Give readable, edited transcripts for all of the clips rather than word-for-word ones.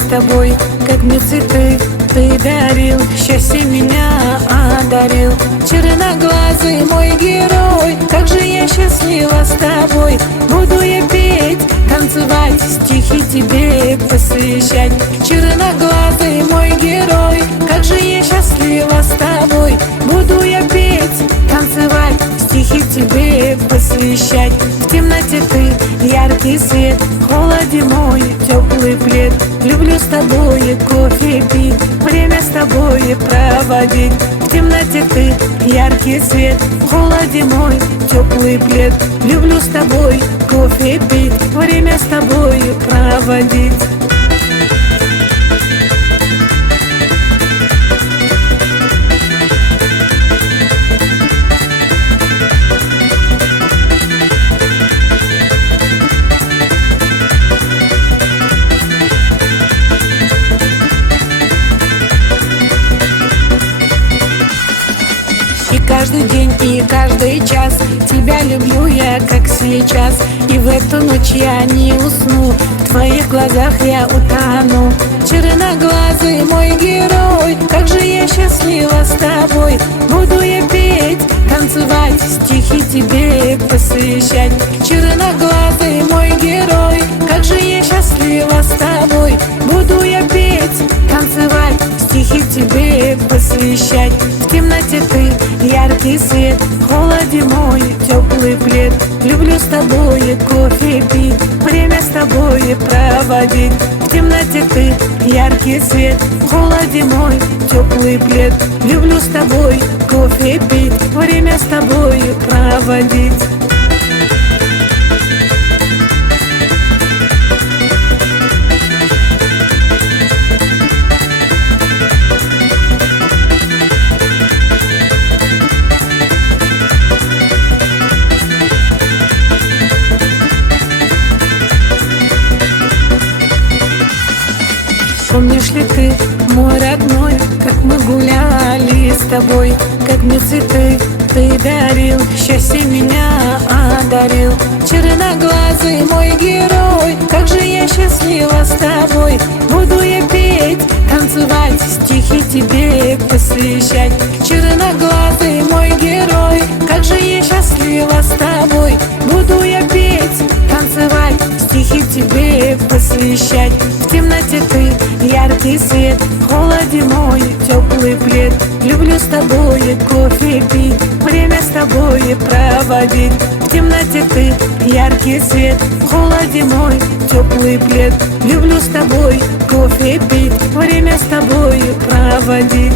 с тобой, как мне цветы ты дарил, счастье меня одарил. Черноглазый мой герой, как же я счастлива с тобой. Буду я петь, танцевать, стихи тебе посвящать. Черноглазый мой герой, как же я счастлива с тобой. Буду я петь, танцевать, стихи тебе посвящать. В темноте ты яркий свет, в холоде мой теплый плед. Люблю с тобой кофе пить, время с тобой проводить. В темноте ты яркий свет, в холоде мой теплый плед. Люблю с тобой кофе пить, время с тобой проводить. И каждый день, и каждый час тебя люблю я, как сейчас. И в эту ночь я не усну, в твоих глазах я утону. Черноглазый мой герой, как же я счастлива с тобой. Буду я петь, танцевать, стихи тебе посвящать. Черноглазый мой герой, как же я счастлива с тобой. Буду я петь, танцевать, стихи тебе посвящать. В темноте ты яркий свет, в холоде мой теплый плед. Люблю с тобой кофе пить, время с тобой проводить. В темноте ты яркий свет, в холоде мой теплый плед. Люблю с тобой кофе пить, время с тобой проводить. Помнишь ли ты, мой родной, как мы гуляли с тобой, как мне цветы ты дарил, счастье меня одарил. Черноглазый мой герой, как же я счастлива с тобой. Буду я петь, танцевать, стихи тебе посвящать. Черноглазый мой герой, как же я счастлива с тобой. Буду я петь, танцевать, стихи тебе посвящать. В темноте ты яркий свет, в холоде мой теплый плед. Люблю с тобой кофе пить, время с тобой проводить. В темноте ты яркий свет, в холоде мой теплый плед. Люблю с тобой кофе пить, время с тобой проводить.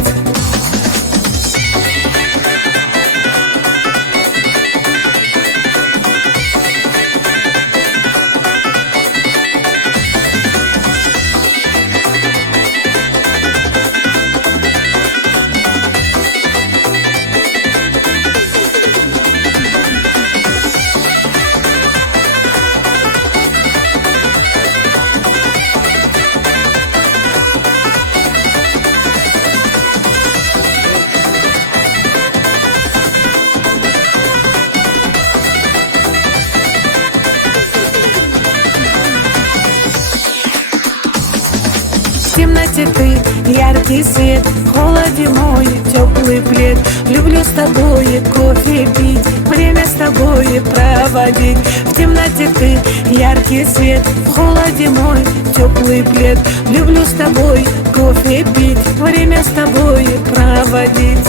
В темноте ты яркий свет, в холоде мой теплый плед. Люблю с тобой кофе пить, время с тобой проводить. В темноте ты яркий свет, в холоде мой теплый плед. Люблю с тобой кофе пить, время с тобой проводить.